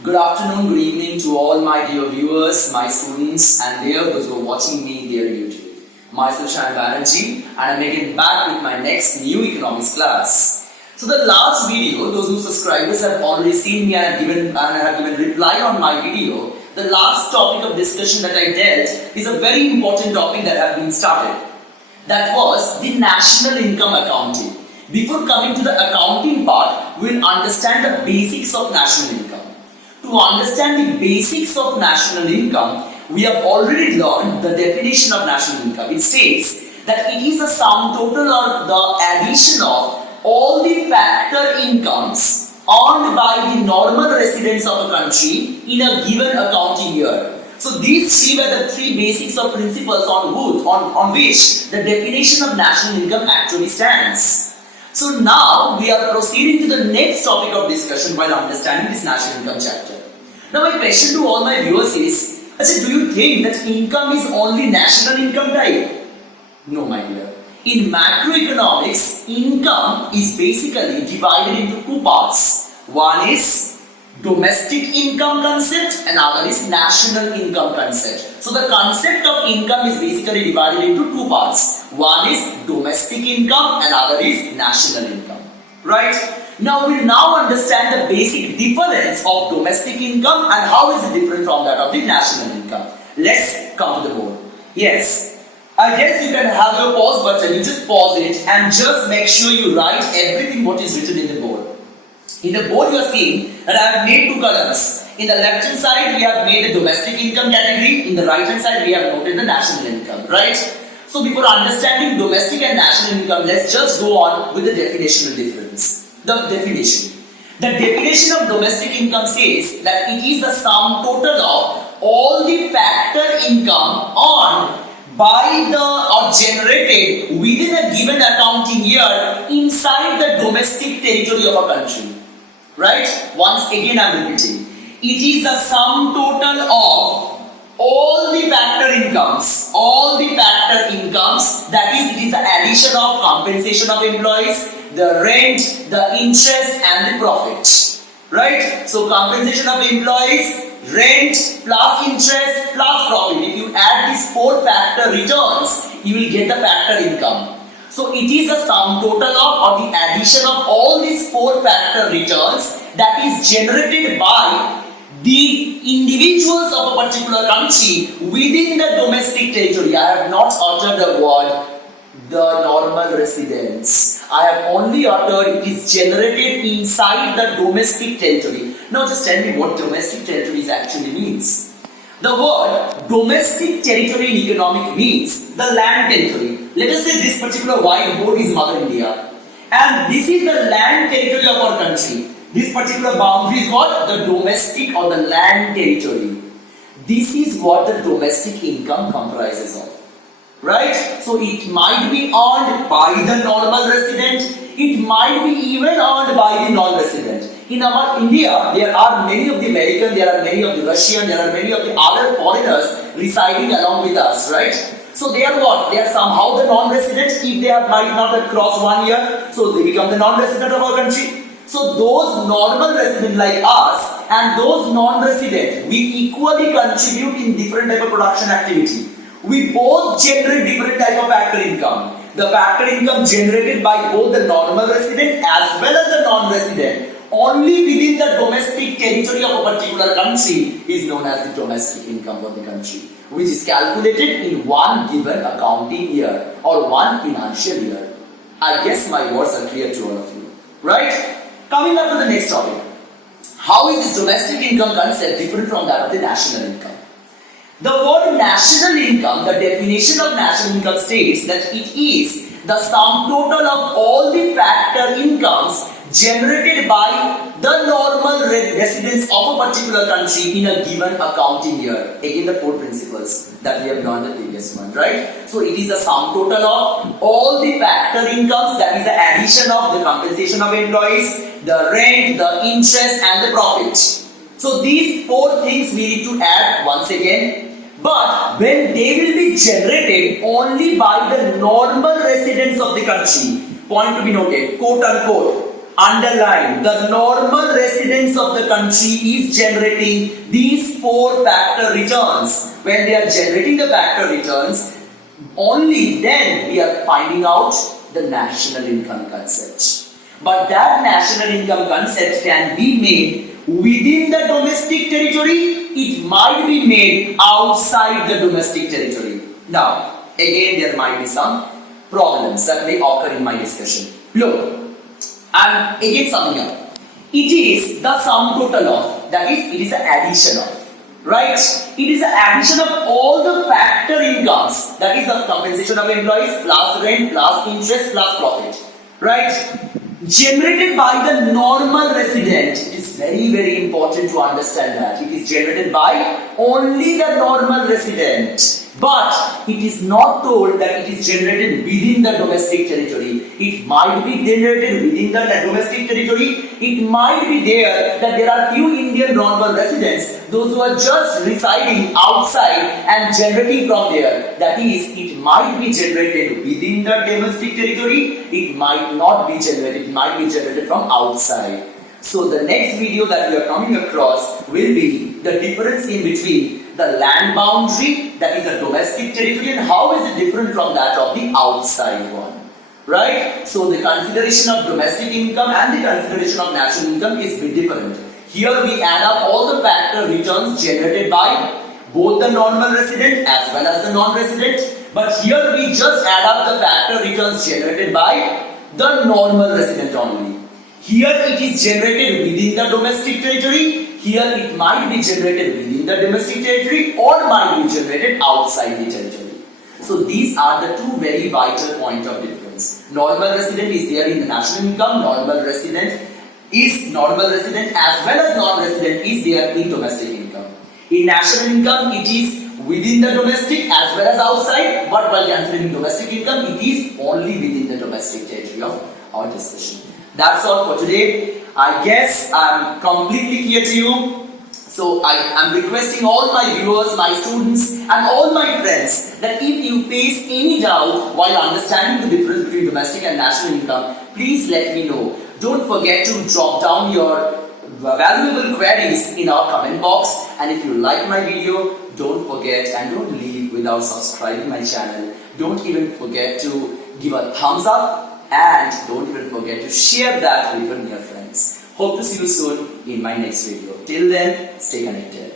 Good afternoon, good evening to all my dear viewers, my students, and those who are watching me there on YouTube. Myself Sayan Banerjee, and I'm again back with my next new economics class. So the last video, those who subscribers have already seen me and have given reply on my video. The last topic of discussion that I dealt is a very important topic that have been started. That was the national income accounting. Before coming to the accounting part, we'll understand the basics of national income. To understand the basics of national income, we have already learned the definition of national income. It states that it is a sum total or the addition of all the factor incomes earned by the normal residents of a country in a given accounting year. So these three were the three basics of principles on which the definition of national income actually stands. So now we are proceeding to the next topic of discussion while understanding this national income chapter. Now my question to all my viewers is, do you think that income is only national income type? No, my dear. In macroeconomics, income is basically divided into two parts. One is domestic income concept and other is national income concept. So the concept of income is basically divided into two parts. One is domestic income and other is national income. Right? Now we understand the basic difference of domestic income and how is it different from that of the national income. Let's come to the board. Yes, I guess you can have your pause button. You just pause it and just make sure you write everything what is written in the board. In the board you are seeing that I have made two columns. In the left hand side we have made the domestic income category. In the right hand side we have noted the national income. Right? So before understanding domestic and national income, let's just go on with the definitional difference. The definition of domestic income says that it is the sum total of all the factor income earned by or generated within a given accounting year inside the domestic territory of a country. Right? Once again I am repeating. It is the sum total of all the factor incomes, that is, it is the addition of compensation of employees, the rent, the interest and the profit. Right? So compensation of employees, rent plus interest plus profit. If you add these four factor returns, you will get the factor income. So it is a sum total of or the addition of all these four factor returns that is generated by the individuals of a particular country within the domestic territory. I have not uttered the word the normal residents. I have only uttered it is generated inside the domestic territory. Now just tell me what domestic territories actually means. The word domestic territory in economic means the land territory. Let us say this particular whiteboard is Mother India and this is the land territory of our country. This particular boundary is what? The domestic or the land territory. This is what the domestic income comprises of. Right? So it might be earned by the normal resident. It might be even earned by the non-resident. In our India, there are many of the American, there are many of the Russian, there are many of the other foreigners residing along with us. Right? So they are what? They are somehow the non-resident if they might not have crossed 1 year. So they become the non-resident of our country. So those normal residents like us and those non-resident, we equally contribute in different type of production activity. We both generate different type of factor income. The factor income generated by both the normal resident as well as the non-resident only within the domestic territory of a particular country is known as the domestic income of the country, which is calculated in one given accounting year or one financial year. I guess my words are clear to all of you. Right? Coming up to the next topic. How is this domestic income concept different from that of the national income? The word national income, the definition of national income states that it is the sum total of all the factor incomes generated by the normal residents of a particular country in a given accounting year. Again, the four principles that we have learned in the previous one, right? So it is a sum total of all the factor incomes, that is the addition of the compensation of employees, the rent, the interest and the profit. So these four things we need to add once again. But when they will be generated only by the normal residents of the country, point to be noted, quote unquote, underline, the normal residence of the country is generating these 4 factor returns. When they are generating the factor returns, only then we are finding out the national income concept. But that national income concept can be made within the domestic territory, it might be made outside the domestic territory. Now, again there might be some problems that may occur in my discussion. Look, I'm again summing up. It is the sum total of, that is, it is an addition of, right? It is an addition of all the factor incomes, that is the compensation of employees plus rent plus interest plus profit, right? Generated by the normal resident. It is very, very important to understand that. It is generated by only the normal resident. But it is not told that it is generated within the domestic territory. It might be generated within the domestic territory. It might be there that there are few Indian normal residents, those who are just residing outside and generating from there. That is, it might be generated within the domestic territory. It might not be generated. It might be generated from outside. So the next video that we are coming across will be the difference in between the land boundary, that is the domestic territory, and how is it different from that of the outside one, right? So the consideration of domestic income and the consideration of national income is a bit different. Here we add up all the factor returns generated by both the normal resident as well as the non-resident, but here we just add up the factor returns generated by the normal resident only. Here it is generated within the domestic territory. Here it might be generated within the domestic territory or might be generated outside the territory. So these are the two very vital points of difference. Normal resident is there in the national income. Normal resident as well as non-resident is there in domestic income. In national income it is within the domestic as well as outside, but while considering domestic income it is only within the domestic territory of our discussion. That's all for today. I guess I'm completely clear to you. So I am requesting all my viewers, my students and all my friends that if you face any doubt while understanding the difference between domestic and national income, please let me know. Don't forget to drop down your valuable queries in our comment box, and if you like my video, don't forget and don't leave without subscribing my channel. Don't even forget to give a thumbs up. And don't even forget to share that with your near friends. Hope to see you soon in my next video. Till then, stay connected.